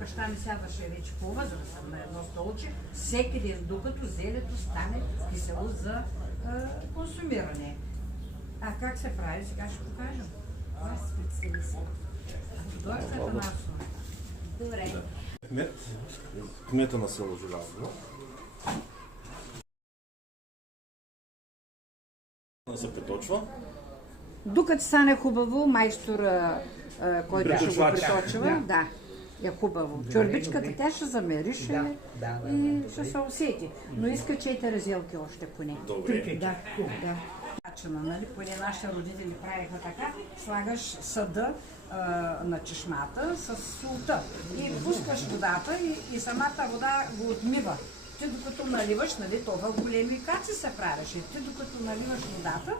баща ми сядаше вече по-възрастен на едно столче, всеки ден, докато зелето стане кисело за консумиране. А как се прави, сега ще покажем. Аз представи се. Дойте на нас. Добре. Кмета на село Желязово. Се приточва. Докато стане хубаво, майстора, който ще го приточва, да, е хубаво. Чорбичката тя ще замериш и ще се усети. Но иска 4 разелки още поне. Добре. Да. Начина, нали? Поне нашите родители правиха така, слагаш съда на чешмата с солта и пускаш водата и самата вода го отмива. Ти докато наливаш, нали, това големи каци се правеше, ти докато наливаш водата,